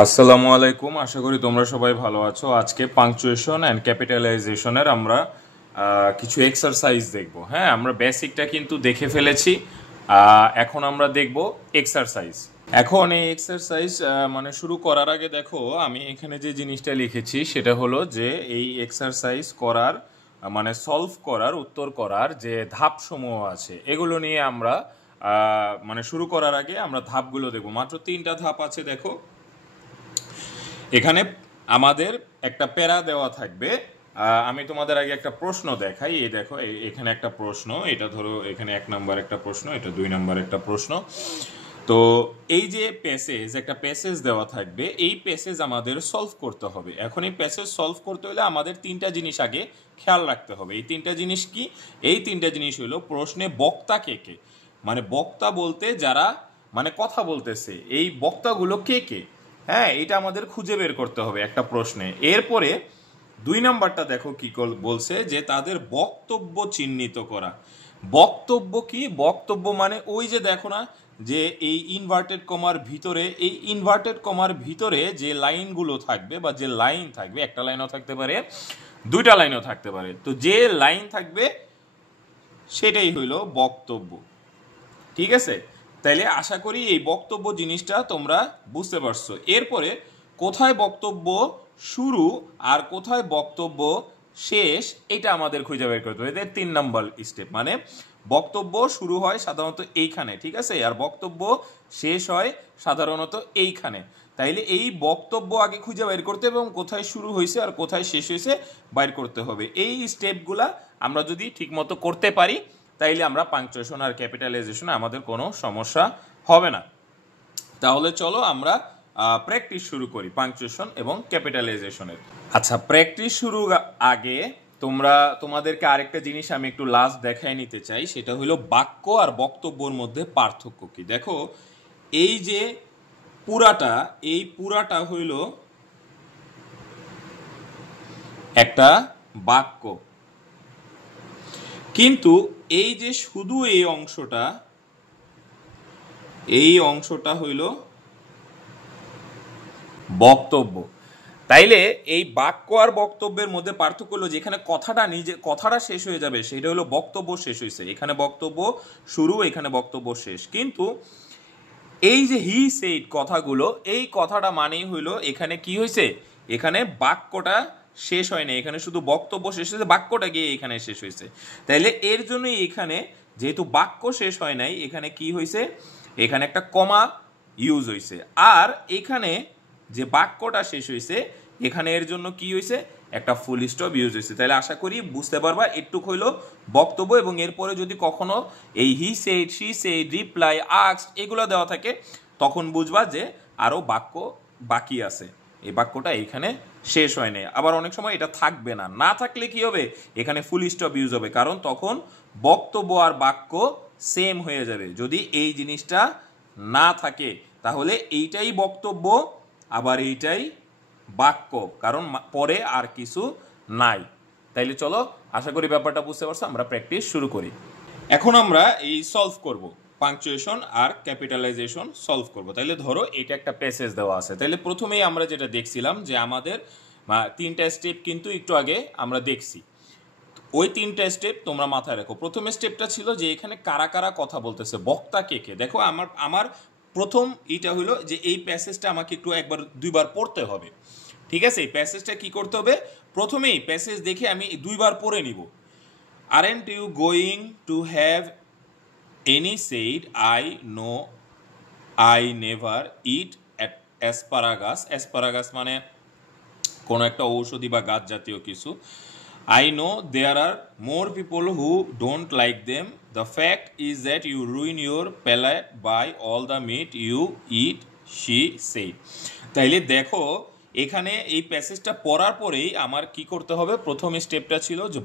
আসসালামু আলাইকুম, আশা করি তোমরা সবাই ভালো আছো। আজকে পাংচুয়েশন অ্যান্ড ক্যাপিটালাইজেশনের আমরা কিছু এক্সারসাইজ দেখব। হ্যাঁ, আমরা বেসিকটা কিন্তু দেখে ফেলেছি। এখন আমরা দেখব এক্সারসাইজ। এখন এই এক্সারসাইজ মানে শুরু করার আগে দেখো, আমি এখানে যে জিনিসটা লিখেছি সেটা হলো যে এই এক্সারসাইজ করার মানে সলভ করার, উত্তর করার যে ধাপসমূহ আছে এগুলো নিয়ে আমরা মানে শুরু করার আগে আমরা ধাপগুলো দেখব। মাত্র 3টা ধাপ আছে। দেখো, এখানে আমাদের একটা প্যারা দেওয়া থাকবে। আমি তোমাদের আগে একটা প্রশ্ন দেখাই। এই দেখো, এখানে একটা প্রশ্ন, এটা ধরো এখানে 1 নাম্বার একটা প্রশ্ন, এটা 2 নাম্বার একটা প্রশ্ন। তো এই যে প্যাসেজ, একটা প্যাসেজ দেওয়া থাকবে, এই প্যাসেজ আমাদের সলভ করতে হবে। এখন এই প্যাসেজ সলভ করতে হলে আমাদের 3টা জিনিস আগে খেয়াল রাখতে হবে। এই 3টা জিনিস কি? এই 3টা জিনিস হলো, প্রশ্নে বক্তা কে কে, মানে বক্তা বলতে যারা মানে কথা বলতেছে, এই বক্তাগুলো কে কে। হ্যাঁ, এটা আমাদের খুঁজে বের করতে হবে একটা প্রশ্নে। এরপরে 2 নাম্বারটা দেখো কি বলছে, যে তাদের বক্তব্য চিহ্নিত করা। বক্তব্য কি? বক্তব্য মানে ওই যে দেখো না, যে এই ইনভার্টেড কমার ভিতরে, এই ইনভার্টেড কমার ভিতরে যে লাইনগুলো থাকবে বা যে লাইন থাকবে, একটা লাইনও থাকতে পারে, 2টা লাইনও থাকতে পারে, তো যে লাইন থাকবে সেটাই হইল বক্তব্য। ঠিক আছে? তাইলে আশা করি এই বক্তব্য জিনিসটা তোমরা বুঝতে পারছো। এরপরে কোথায় বক্তব্য শুরু আর কোথায় বক্তব্য শেষ, এটা আমাদের খুঁজে বের করতে হবে। এদের 3 নম্বর স্টেপ, মানে বক্তব্য শুরু হয় সাধারণত এইখানে, ঠিক আছে, আর বক্তব্য শেষ হয় সাধারণত এইখানে। তাইলে এই বক্তব্য আগে খুঁজে বের করতে হবে এবং কোথায় শুরু হয়েছে আর কোথায় শেষ হয়েছে বাইর করতে হবে। এই স্টেপগুলা আমরা যদি ঠিকমতো করতে পারি তাইলে আমরা পাংচুয়েশন আর ক্যাপিটালাইজেশনে আমাদের কোনো সমস্যা হবে না। তাহলে চলো আমরা প্র্যাকটিস শুরু করি পাংচুয়েশন এবং ক্যাপিটালাইজেশনের। আচ্ছা, প্র্যাকটিস শুরুর আগে তোমাদেরকে আরেকটা জিনিস আমি একটু লাস্ট দেখায় নিতে চাই, সেটা হলো বাক্য আর বক্তব্যের মধ্যে পার্থক্য কি। দেখো, এই যে পুরাটা, এই পুরাটা হইল একটা বাক্য, কিন্তু এই যে শুধু এই অংশটা হইল বক্তব্য। তাইলে এই বাক্য আর বক্তব্যের মধ্যে পার্থক্য হলো, যেখানে কথাটা শেষ হয়ে যাবে সেটা হলো বক্তব্য শেষ হয়েছে, এখানে বক্তব্য শুরু, এখানে বক্তব্য শেষ। কিন্তু এই যে হি সেইড কথাগুলো, এই কথাটা মানেই হইলো এখানে কি হয়েছে, এখানে বাক্যটা শেষ হয় না, এখানে শুধু বক্তব্য শেষ হয়েছে, বাক্যটা গিয়ে এখানে শেষ হয়েছে। তাইলে এর জন্য এখানে যেহেতু বাক্য শেষ হয় নাই, এখানে কি হয়েছে, এখানে একটা কমা ইউজ হয়েছে। আর এখানে যে বাক্যটা শেষ হয়েছে, এখানে এর জন্য কি হয়েছে, একটা ফুল স্টপ ইউজ হয়েছে। তাহলে আশা করি বুঝতে পারবা একটুক হইলো বক্তব্য, এবং এরপরে যদি কখনো এই he said, she said, reply, asked এগুলো দেওয়া থাকে, তখন বুঝবা যে আরো বাক্য বাকি আছে, এই বাক্যটা এইখানে শেষ হয় নাই। আবার অনেক সময় এটা থাকবে না, না থাকলে কি হবে, এখানে ফুল স্টপ ইউজ হবে, কারণ তখন বক্তব্য আর বাক্য সেম হয়ে যাবে। যদি এই জিনিসটা না থাকে তাহলে এইটাই বক্তব্য, আবার এইটাই বাক্য, কারণ পরে আর কিছু নাই। তাইলে চলো, আশা করি ব্যাপারটা বুঝতে পারছো। আমরা প্র্যাকটিস শুরু করি। এখন আমরা এই সলভ করব, পাংচুয়েশন আর ক্যাপিটালাইজেশন সলভ করব। তাইলে ধরো এটা একটা প্যাসেজ দেওয়া আছে। তাইলে প্রথমেই আমরা যেটা দেখছিলাম যে আমাদের 3টা স্টেপ কিন্তু একটু আগে আমরা দেখছি, ওই 3টা স্টেপ তোমরা মাথায় রাখো। প্রথম স্টেপটা ছিল যে এখানে কারা কারা কথা বলতেছে, বক্তা কে কে। দেখো, আমার প্রথম এটা হলো যে এই প্যাসেজটা আমাকে একটু একবার দুইবার পড়তে হবে। ঠিক আছে, এই প্যাসেজটা কি করতে হবে, প্রথমেই প্যাসেজ দেখে আমি 2বার পড়ে নিব। Aren't you going to have any said, I no I never eat asparagus. Asparagus মানে কোনো একটা ঔষধি বা গাছ জাতীয় কিছু। I know there are more people who don't like them. The fact is that you ruin your palate by all the meat you eat, she said. তাইলে দেখো, এখানে এই প্যাসেজটা পড়ার পরেই আমার কি করতে হবে, প্রথম স্টেপটা ছিল যে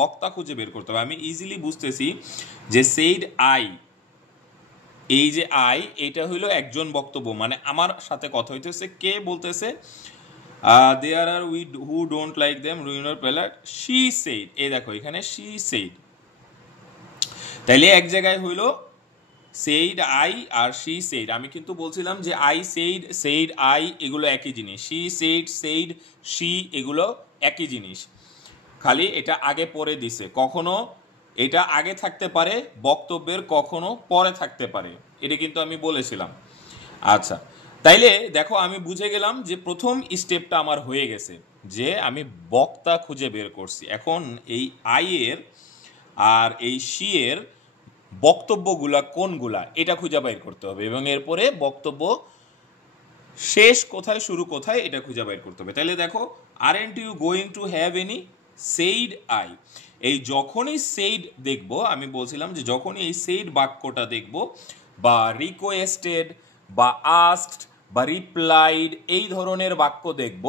বক্তা খুঁজে বের করতে হবে। আমি ইজিলি বুঝতেছি যে সেইড আই, এই যে আই, এটা হইলো একজন বক্তব্য, মানে আমার সাথে কথা হইতেছে, কে বলতেছে, there are we who don't like them, ruin your palate, she said। এই দেখো এখানে she said। তাইলে এক জায়গায় হইলো সেইড আই আর শি সেইড, আমি কিন্তু বলছিলাম যে আই সেইড, সেইড আই এগুলো একই জিনিস, শি সেইড, সেইড শি এগুলো একই জিনিস, খালি এটা আগে পরে দিছে। কখনো এটা আগে থাকতে পারে বক্তব্যের, কখনো পরে থাকতে পারে, এটা কিন্তু আমি বলেছিলাম। আচ্ছা, তাইলে দেখো আমি বুঝে গেলাম যে প্রথম স্টেপটা আমার হয়ে গেছে, যে আমি বক্তা খুঁজে বের করছি। এখন এই আই এর আর এই শি এর বক্তব্যগুলা কোনগুলা এটা খুঁজে বের করতে হবে, এবং এরপরে বক্তব্য শেষ কোথায় শুরু কোথায় এটা খুঁজে বের করতে হবে। তাহলে দেখো, aren't you going to have any said I, এই যখনই সেইড দেখব, আমি বলছিলাম যে যখনই এই সেইড বাক্যটা দেখব, বা রিকোয়েস্টেড বা আস্কড বা রিপ্লাইড এই ধরনের বাক্য দেখব,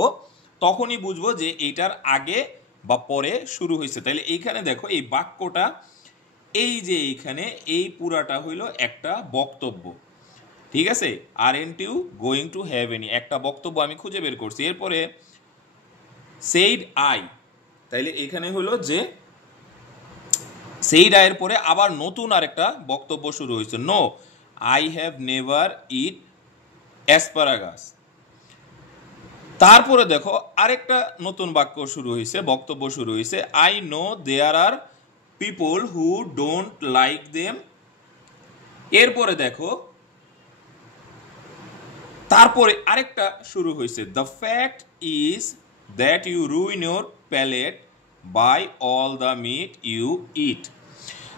তখনই বুঝবো যে এইটার আগে বা পরে শুরু হয়েছে। তাহলে এইখানে দেখো এই বাক্যটা, এই যে এইখানে এই পুরাটা হইল একটা বক্তব্য, ঠিক আছে। Aren't you going to have any একটা বক্তব্য আমি খুঁজে বের করছি। এরপরে সেইড আই, তাইলে এখানে হলো যে সেইড আইয়ের পরে আবার নতুন আরেকটা বক্তব্য শুরু হয়েছে, no I have never eat asparagus. তারপরে দেখো আরেকটা নতুন বাক্য শুরু হয়েছে, বক্তব্য শুরু হয়েছে, I know there are people who don't like them. এরপরে দেখো তারপরে আরেকটা শুরু হয়েছে, the fact is that you ruin your palate by all the meat you eat.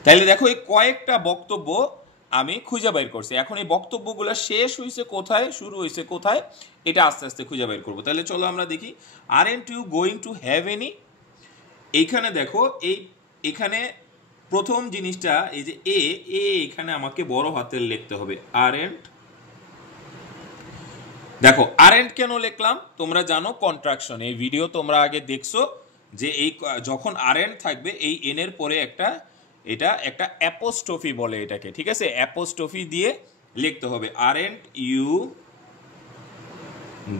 তাইলে দেখো এই কয়েকটা বক্তব্য আমি খুঁজে বের করছি। এখন এই বক্তব্যগুলো শেষ হয়েছে কোথায়, শুরু হয়েছে কোথায়, এটা আস্তে আস্তে খুঁজে বের করবো। তাহলে চলো আমরা দেখি, aren't you going to have any, এইখানে দেখো এখানে প্রথম জিনিসটা এই যে এ এখানে আমাকে বড় হাতের লিখতে হবে, আরএন্ট। দেখো আরএন্ট কেন লিখলাম, তোমরা জানো কন্ট্রাকশন, এই ভিডিও তোমরা আগে দেখছো যে এই যখন আরএন্ট থাকবে এই এন এর পরে এটা একটা অ্যাপোস্ট্রফি বলে এটাকে, ঠিক আছে, অ্যাপোস্ট্রফি দিয়ে লিখতে হবে, আরএন্ট ইউ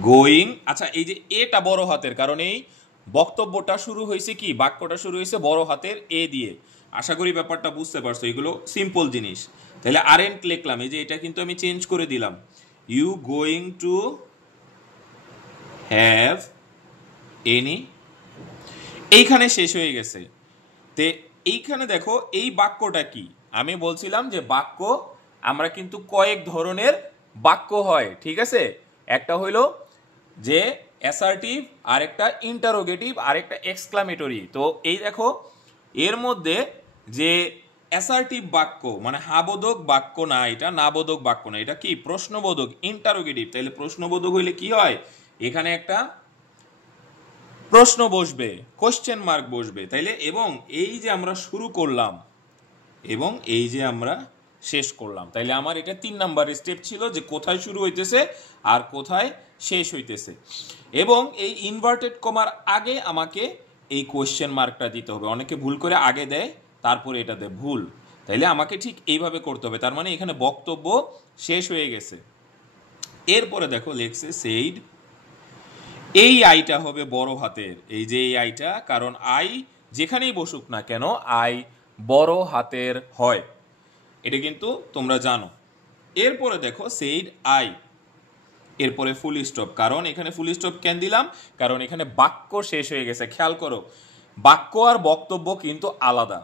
গোয়িং। আচ্ছা, এই যে এটা বড় হাতের, কারণ এই বক্তব্যটা শুরু হয়েছে কি, বাক্যটা শুরু হয়েছে বড় হাতের এ দিয়ে। আশা করি ব্যাপারটা বুঝতে পারছো, এগুলো সিম্পল জিনিস। তাহলে আরএন্ট লিখলাম, এই যে এটা কিন্তু আমি চেঞ্জ করে দিলাম, you going to have any, এইখানে শেষ হয়ে গেছে। তে এইখানে দেখো এই বাক্যটা কি, আমি বলছিলাম যে বাক্য আমরা কিন্তু কয়েক ধরনের বাক্য হয়, ঠিক আছে, একটা হইলো যে অ্যাসার্টিভ, আরেকটা ইন্টারোগেটিভ, আরেকটা এক্সক্লামেটরি। তো এই দেখো এর মধ্যে যে অ্যাসার্টিভ বাক্য মানে হাবোধক বাক্য না, এটা নাবোধক বাক্য না, এটা কি প্রশ্নবোধক, ইন্টারোগেটিভ। তাহলে প্রশ্নবোধক হইলে কি হয়, এখানে একটা প্রশ্ন বসবে, কোশ্চেন মার্ক বসবে, তাইলে এবং এই যে আমরা শুরু করলাম এবং এই যে আমরা শেষ করলাম, তাইলে আমার এটা 3 নাম্বার স্টেপ ছিল, যে কোথায় শুরু হইতেছে আর কোথায় শেষ হইতেছে। এবং এই ইনভার্টেড কমার আগে আমাকে এই কোশ্চেন মার্কটা দিতে হবে, অনেকে ভুল করে আগে দেয় তারপরে এটা দেয়, ভুল। তাইলে আমাকে ঠিক এইভাবে করতে হবে, তার মানে এখানে বক্তব্য শেষ হয়ে গেছে। এরপরে দেখো লেখছে সেইড, এই আইটা হবে বড় হাতের, এই যে এই আইটা, কারণ আই যেখানেই বসুক না কেন আই বড় হাতের হয়, এটা কিন্তু তোমরা জানো। এরপরে দেখো সেইড আই, এরপরে ফুল স্টপ, কারণ এখানে ফুল স্টপ কেন দিলাম, কারণ এখানে বাক্য শেষ হয়ে গেছে। খেয়াল করো, বাক্য আর বক্তব্য কিন্তু আলাদা,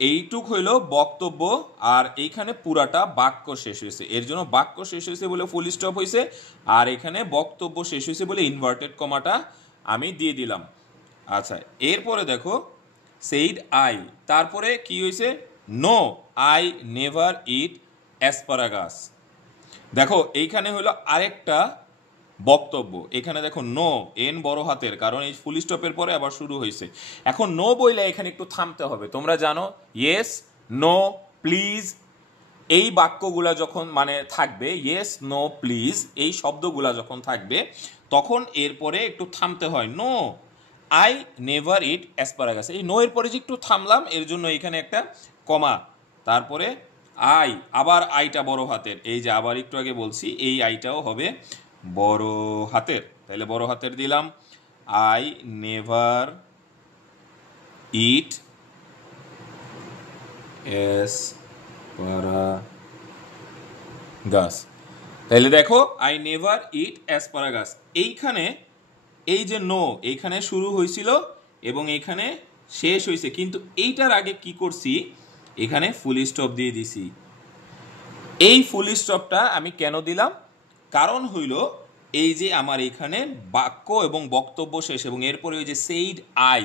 এইটুক হইল বক্তব্য আর এইখানে পুরাটা বাক্য শেষ হয়েছে, এর জন্য বাক্য শেষ হয়েছে বলে ফুল স্টপ হয়েছে, আর এখানে বক্তব্য শেষ হয়েছে বলে ইনভার্টেড কমাটা আমি দিয়ে দিলাম। আচ্ছা, এরপরে দেখো সেইড আই, তারপরে কি হয়েছে, no I never eat asparagus. দেখো এইখানে হলো আরেকটা বক্তব্য, এখানে দেখো নো, এন বড় হাতের, কারণ এই ফুল স্টপের পরে আবার শুরু হয়েছে। এখন নো বইলে এখানে একটু থামতে হবে, তোমরা জানো ইয়েস, নো, প্লিজ, এই বাক্যগুলা যখন মানে থাকবে, ইয়েস, নো, প্লিজ এই শব্দগুলা যখন থাকবে, তখন এরপরে একটু থামতে হয়। No I never eat asparagus, এই নো এর পরে যে একটু থামলাম, এর জন্য এখানে একটা কমা, তারপরে আই, আবার আইটা বড় হাতের, এই যে আবার একটু আগে বলছি এই আইটাও হবে বড় হাতের, তাহলে বড় হাতের দিলাম, আই নেভার ইট অ্যাসপারাগাস। গাছ। তাহলে দেখো আই নেভার ইট অ্যাসপারাগাস, এইখানে এই যে নো এইখানে শুরু হয়েছিল এবং এইখানে শেষ হয়েছে, কিন্তু এইটার আগে কি করছি, এখানে ফুল স্টপ দিয়ে দিছি। এই ফুল স্টপটা আমি কেন দিলাম, কারণ হইল এই যে আমার এখানে বাক্য এবং বক্তব্য শেষ এবং এরপরে ওই যে সেইড আই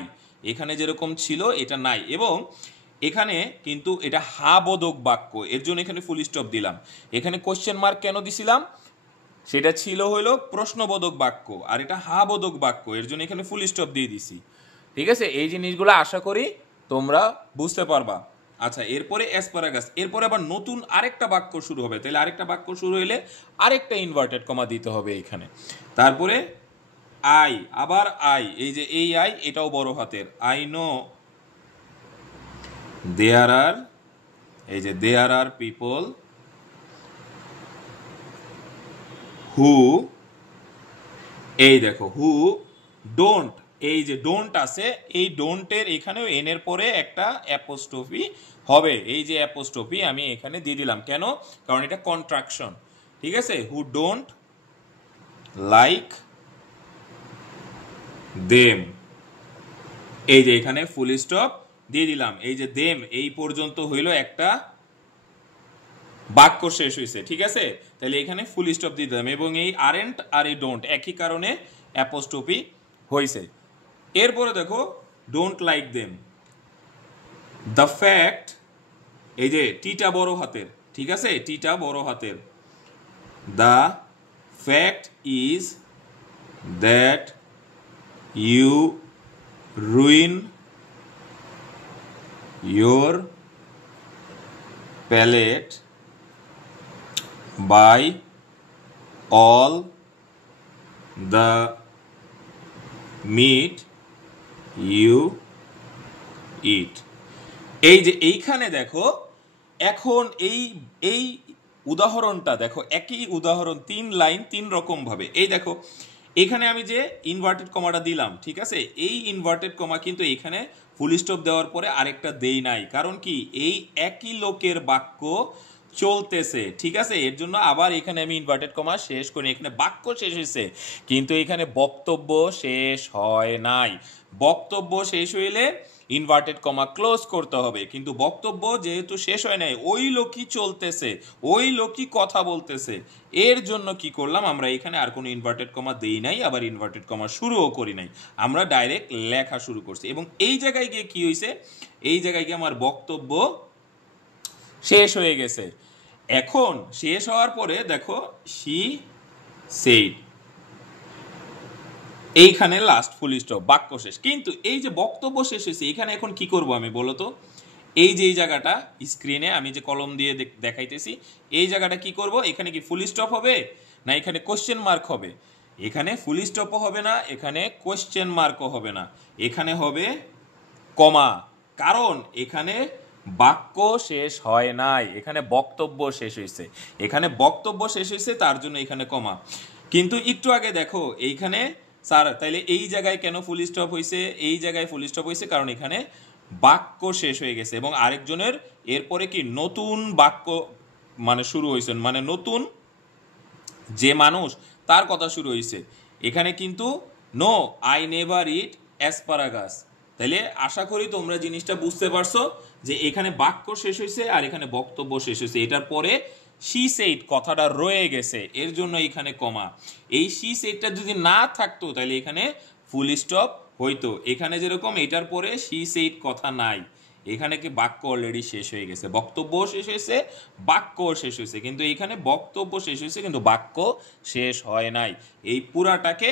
এখানে যেরকম ছিল এটা নাই, এবং এখানে কিন্তু এটা হা বোধক বাক্য, এর জন্য এখানে ফুল স্টপ দিলাম। এখানে কোশ্চেন মার্ক কেন দিছিলাম, সেটা ছিল হইল প্রশ্নবোধক বাক্য, আর এটা হা বোধক বাক্য, এর জন্য এখানে ফুল স্টপ দিয়ে দিছি। ঠিক আছে, এই জিনিসগুলো আশা করি তোমরা বুঝতে পারবা। আচ্ছা, এরপরে অ্যাসপারাগাস, এরপরে আবার নতুন আরেকটা বাক্য শুরু হবে, তাহলে আরেকটা বাক্য শুরু হইলে আরেকটা ইনভার্টেড কমা দিতে হবে এখানে। তারপরে আই, আবার আই, এই যে এই আই এটাও বড় হাতের, আই নো দেয়ার আর, এই যে দেয়ার আর পিপল হু, এই দেখো হু ডোন্ট, এই যে ডোন্ট আছে, এই ডোন্টের এখানেও এন এর পরে একটা অ্যাপোস্ট্রফি হবে, এই যে অ্যাপোস্ট্রফি আমি এখানে দিয়ে দিলাম কেন, কারণ এটা কন্ট্রাকশন। ঠিক আছে, হু ডোন্ট লাইক দেম, এই যে এখানে ফুল স্টপ দিয়ে দিলাম। এই যে দেম এই পর্যন্ত হইল একটা বাক্য শেষ হয়েছে। ঠিক আছে, তাহলে এখানে ফুল স্টপ দিয়ে দিলাম, এবং এই আরেন্ট আর এই ডোন্ট একই কারণে অ্যাপোস্ট্রফি হয়েছে। এরপরে দেখো don't like them, the fact, এই যে টিটা বড় হাতের, ঠিক আছে টিটা বড় হাতের, the fact is that you ruin your palate by all the meat you eat, এই যে এইখানে দেখো এখন এই এই উদাহরণটা দেখো, একই উদাহরণ 3 লাইন 3 রকম ভাবে। এই দেখো এখানে আমি যে ইনভার্টেড কমাটা দিলাম, ঠিক আছে, এই ইনভার্টেড কমা কিন্তু এখানে ফুল স্টপ দেওয়ার পরে আরেকটা দেই নাই, কারণ কি এই একই লোকের বাক্য চলতেছে। ঠিক আছে, এর জন্য আবার এখানে আমি ইনভার্টেড কমা শেষ করি, এখানে বাক্য শেষ হয়েছে কিন্তু এখানে বক্তব্য শেষ হয় নাই। বক্তব্য শেষ হইলে ইনভার্টেড কমা ক্লোজ করতে হবে, কিন্তু বক্তব্য যেহেতু শেষ হয় নাই, ওই লোকই চলতেছে, ওই লোকই কথা বলতেছে, এর জন্য কি করলাম আমরা এখানে আর কোনো ইনভার্টেড কমা দেই নাই, আবার ইনভার্টেড কমা শুরুও করি নাই, আমরা ডাইরেক্ট লেখা শুরু করছি। এবং এই জায়গায় গিয়ে কি হয়েছে, এই জায়গায় গিয়ে আমার বক্তব্য শেষ হয়ে গেছে। এখন শেষ হওয়ার পরে দেখো শি সেইড, এইখানে লাস্ট ফুল স্টপ, বাক্য শেষ। কিন্তু এই যে বক্তব্য শেষ হয়েছে এখানে এখন কি করব আমি বলো তো, এই যে এই জায়গাটা স্ক্রিনে আমি যে কলম দিয়ে দেখাইতেছি, এই জায়গাটা কি করব, এখানে কি ফুল স্টপ হবে না এখানে কোশ্চেন মার্ক হবে? এখানে ফুল স্টপও হবে না, এখানে কোশ্চেন মার্কও হবে না, এখানে হবে কমা, কারণ এখানে বাক্য শেষ হয় নাই, এখানে বক্তব্য শেষ হয়েছে, এখানে বক্তব্য শেষ হয়েছে তার জন্য এখানে কমা। কিন্তু একটু আগে দেখো এইখানে স্যার তাইলে এই জায়গায় কেন ফুল স্টপ হয়েছে, এই জায়গায় ফুল স্টপ হয়েছে কারণ এখানে বাক্য শেষ হয়ে গেছে এবং আরেকজনের এরপরে কি নতুন বাক্য মানে শুরু হয়েছে, মানে নতুন যে মানুষ তার কথা শুরু হয়েছে। এখানে কিন্তু no I never eat asparagus. তাহলে আশা করি তোমরা জিনিসটা বুঝতে পারছো যে এখানে বাক্য শেষ হয়েছে আর এখানে বক্তব্য শেষ হয়েছে, এটার পরে শি সেইড কথাটা রয়ে গেছে, এর জন্য এখানে কমা। এই শি সেইডটা যদি না থাকতো তাহলে এখানে ফুল স্টপ হইতো। এখানে যেরকম এটার পরে শি সেইড কথা নাই, এখানে কি বাক্য অলরেডি শেষ হয়ে গেছে, বক্তব্য শেষ হয়েছে, বাক্য শেষ হয়েছে, কিন্তু এখানে বক্তব্য শেষ হয়েছে কিন্তু বাক্য শেষ হয় নাই। এই পুরাটাকে,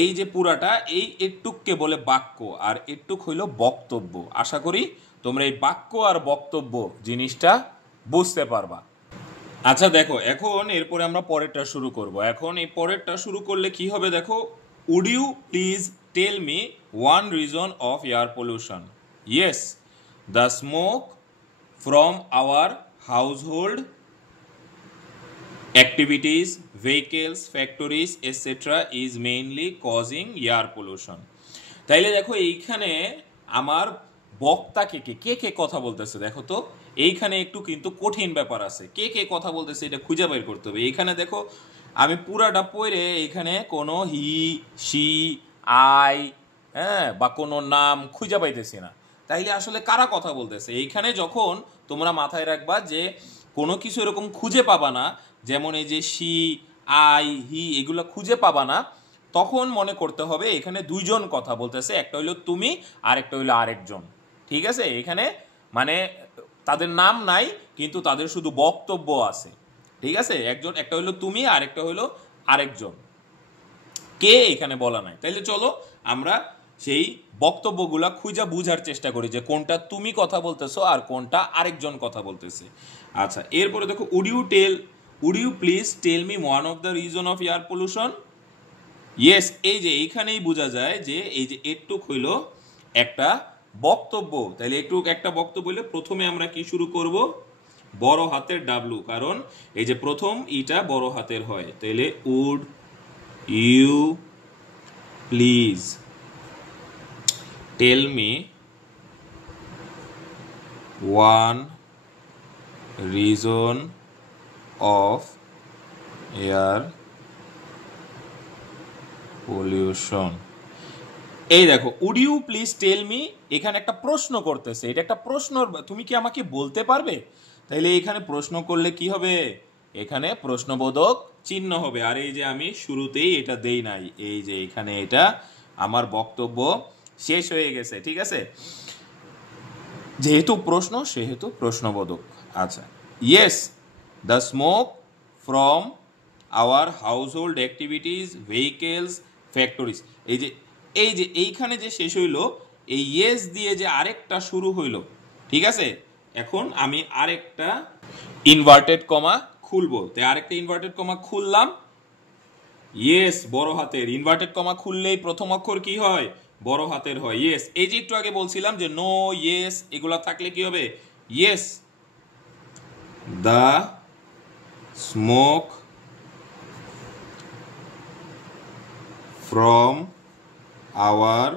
এই যে পুরাটা এই একটুককে বলে বাক্য আর একটুক হইল বক্তব্য। আশা করি তোমরা এই বাক্য আর বক্তব্য জিনিসটা বুঝতে পারবা। আচ্ছা দেখো এখন এরপরে আমরা পরেরটা শুরু করব। এখন এই পরেরটা শুরু করলে কি হবে দেখো, would you please tell me one reason of air pollution? Yes, the smoke from our household activities, vehicles, factories, etc. is mainly causing air pollution. তাইলে দেখো এইখানে আমার বক্তা কে কে কথা বলতেছে দেখো তো, এইখানে একটু কিন্তু কঠিন ব্যাপার আছে, কে কে কথা বলতেছে এটা খুঁজে বের করতে হবে। এইখানে দেখো আমি পুরাটা পড়ে এখানে কোনো হি, সি, আই, হ্যাঁ, বা কোনো নাম খুঁজে পাইতেছি না। তাইলে আসলে কারা কথা বলতেছে? এইখানে যখন তোমরা মাথায় রাখবা যে কোনো কিছু এরকম খুঁজে পাবা না, যেমন এই যে সি, আই, হি, এগুলো খুঁজে পাবা না, তখন মনে করতে হবে এখানে দুইজন কথা বলতেছে, একটা হইলো তুমি আর একটা হইলো আরেকজন। ঠিক আছে, এখানে মানে তাদের নাম নাই কিন্তু তাদের শুধু বক্তব্য আছে। ঠিক আছে, একটা হইলো তুমি আর একটা হইলো আরেকজন, কে এখানে বলা নাই। তাইলে চলো আমরা সেই বক্তব্যগুলা খুঁজা বুঝার চেষ্টা করি যে কোনটা তুমি কথা বলতেছো আর কোনটা আরেকজন কথা বলতেছে। আচ্ছা, এরপরে দেখো, would you please tell me one of the reason of air pollution. Yes, এই যে এইখানেই বোঝা যায় যে এই যে এটুক হইল একটা বক্তব্য। তাহলে এটুক একটা বক্তব্য হইলে প্রথমে আমরা কি শুরু করব? বড় হাতের ডাব্লু, কারণ এই যে প্রথম ইটা বড় হাতের হয়। তাহলে would you please tell me one reason of air pollution. এই দেখো, would you please tell me, এখানে একটা প্রশ্ন করতেছে, এটা একটা প্রশ্ন, তুমি কি আমাকে বলতে পারবে? তাইলে এখানে প্রশ্ন করলে কি হবে? এখানে প্রশ্নবোধক চিহ্ন হবে। আর এই যে আমি শুরুতেই এটা দেই নাই, এই যে এখানে এটা আমার বক্তব্য শেষ হয়ে গেছে। ঠিক আছে, যেহেতু প্রশ্ন সেহেতু প্রশ্নবোধক। আচ্ছা, yes, the smoke from our house hold activities, vehicles, factories. এই যে এইখানে যে শেষ হইলো, এই ইয়েস দিয়ে যে আরেকটা শুরু হইলো। ঠিক আছে, এখন আমি আরেকটা ইনভার্টেড কমা খুলবো। তাই আরেকটা ইনভার্টেড কমা খুললাম। ইয়েস, বড় হাতের ইনভার্টেড কমা খুললেই প্রথম অক্ষর কি হয়? বড় হাতের হয়। ইয়েস, এই যে একটু আগে বলছিলাম যে নো, ইয়েস এগুলা থাকলে কি হবে? Yes, the smoke from our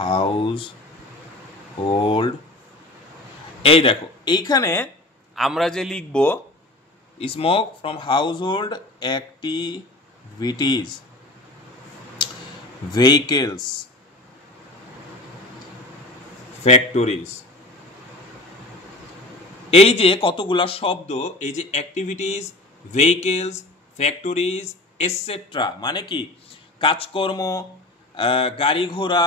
house hold. এই দেখো, এইখানে আমরা যে লিখব smoke from house hold activities, vehicles, factories, এই যে কতগুলা শব্দ, এই যে অ্যাক্টিভিটিস, ভেহিকেলস, ফ্যাক্টরিজ, এটসেট্রা, মানে কি কাজকর্ম, গাড়ি ঘোড়া,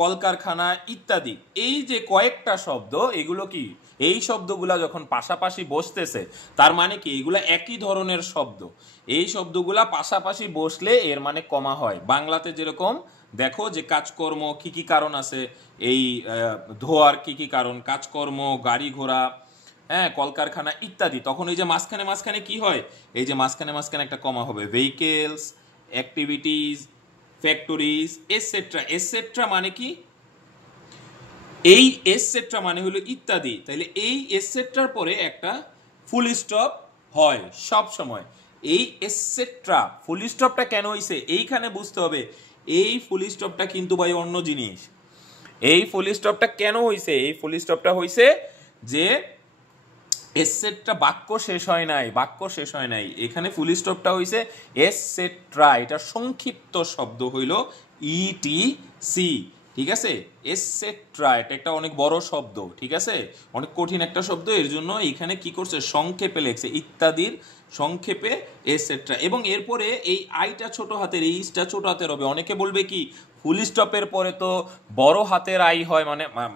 কলকারখানা ইত্যাদি, এই যে কয়েকটা শব্দ, এগুলো কি, এই শব্দগুলা যখন পাশাপাশি বসতেছে তার মানে কি এগুলা একই ধরনের শব্দ। এই শব্দগুলা পাশাপাশি বসলে এর মানে কমা হয়। বাংলাতে যেরকম দেখো যে কাজকর্ম কি কি কারণ আছে, এই ধোয়ার কি কি কারণ, কাজকর্ম, গাড়ি ঘোড়া, হ্যাঁ, কলকারখানা ইত্যাদি, তখন এই যে মাঝখানে মাঝখানে কি হয়? এই যে মাঝখানে মাঝখানে একটা কমা হবে। Vehicles, activities, factories, etcetera. Etcetera মানে কি? এই এটসেট্রা মানে হলো ইত্যাদি। তাহলে এই এটসেট্রার পরে একটা ফুল স্টপ হয় সব সময়। এই এটসেট্রা ফুল স্টপটা কেন হইছে এইখানে বুঝতে হবে। এই ফুল স্টপটা কিন্তু ভাই অন্য জিনিস। এই ফুল স্টপটা কেন হইছে? এই ফুল স্টপটা হইছে যে এসেট্রা বাক্য শেষ হয় নাই, বাক্য শেষ হয় নাই, এখানে ফুল স্টপটা হইছে এসেট্রা, এটা সংক্ষিপ্ত শব্দ হইল ইটিসি। ঠিক আছে, এসেট্রা এটা একটা অনেক বড় শব্দ, ঠিক আছে, অনেক কঠিন একটা শব্দ, এর জন্য এখানে কি করছে সংক্ষেপে লেখছে, ইত্যাদির সংক্ষেপে এসেট্রা। এবং এরপরে এই আইটা ছোট হাতের, এই ইসটা ছোট হাতের হবে। অনেকে বলবে কি ফুল স্টপের পরে তো বড় হাতের আই হয়,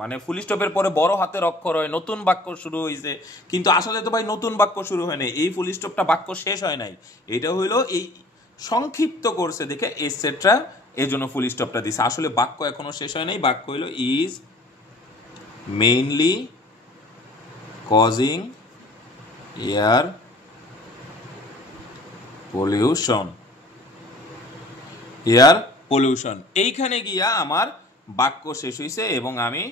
মানে ফুল স্টপের পরে বড় হাতের অক্ষর হয়, নতুন বাক্য শুরু হয়েছে। কিন্তু আসলে তো ভাই নতুন বাক্য শুরু হয় নাই, এই ফুল স্টপটা বাক্য শেষ হয় নাই, এটা হইলো এই সংক্ষিপ্ত করছে দেখে এটসেট্রা, এই জন্য ফুল স্টপটা দিছে। আসলে বাক্য এখনো শেষ হয় নাই, বাক্য হইলো is mainly causing air pollution, air pollution. এইখানে গিয়া আমার বাক্য শেষ হয়েছে এবং আমি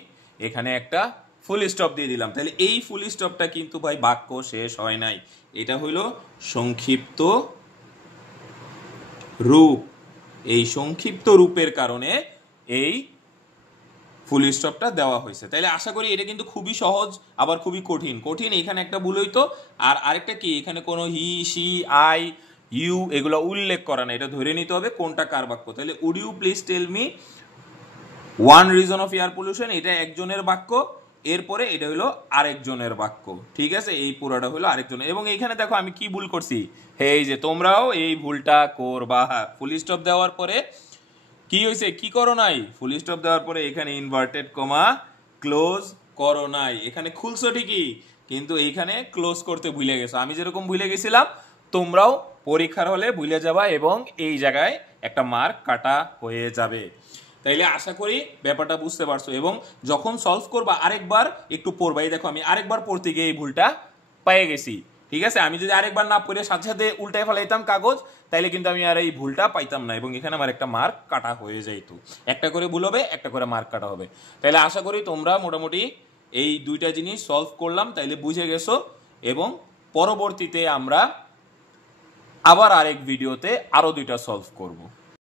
এখানে একটা ফুল স্টপ দিয়ে দিলাম। তাহলে এই ফুল স্টপটা কিন্তু ভাই বাক্য শেষ হয় নাই, এটা হইল সংক্ষিপ্ত রূপ। এই সংক্ষিপ্ত রূপের কারণে এই ফুল স্টপটা দেওয়া হয়েছে। তাইলে আশা করি এটা কিন্তু খুবই সহজ, আবার খুবই কঠিন। কঠিন এখানে একটা ভুল হইতো, আর আরেকটা কি, এখানে কোনো হি, সি, আই, ইউ এগুলো উল্লেখ করা না, এটা ধরে নিতে হবে কোনটা কার বাক্য। তাহলে would you please tell me one reason of air pollution, এটা একজনের বাক্য, এরপরে এটা হলো আরেকজনের বাক্য, ঠিক আছে, এই পুরোটা হলো আরেকজনের। এবং এইখানে দেখো আমি কি ভুল করছি, এই যে তোমরাও এই ভুলটা করবা। ফুল স্টপ দেওয়ার পরে কি হয়েছে, কি করো নাই, ফুল স্টপ দেওয়ার পরে এখানে ইনভার্টেড কমা ক্লোজ করো নাই, এখানে খুলছো ঠিকই কিন্তু এইখানে ক্লোজ করতে ভুলে গেছো। আমি যেরকম ভুলে গেছিলাম তোমরাও পরীক্ষার হলে ভুলে যাবা এবং এই জায়গায় একটা মার্ক কাটা হয়ে যাবে। তাইলে আশা করি ব্যাপারটা বুঝতে পারছো, এবং যখন সলভ করবা আরেকবার একটু পড়বা। এই দেখো আমি আরেকবার পড়তে গিয়ে এই ভুলটা পেয়ে গেছি, ঠিক আছে। আমি যদি আরেকবার না পড়ে সাথে সাথে উল্টায় ফেলাইতাম কাগজ, তাইলে কিন্তু আমি আর এই ভুলটা পাইতাম না, এবং এখানে আমার একটা মার্ক কাটা হয়ে যাইত। একটা করে ভুল হবে, একটা করে মার্ক কাটা হবে। তাইলে আশা করি তোমরা মোটামুটি এই দুইটা জিনিস সলভ করলাম তাইলে বুঝে গেছো, এবং পরবর্তীতে আমরা আবার আরেক ভিডিওতে আরো দুইটা সলভ করব।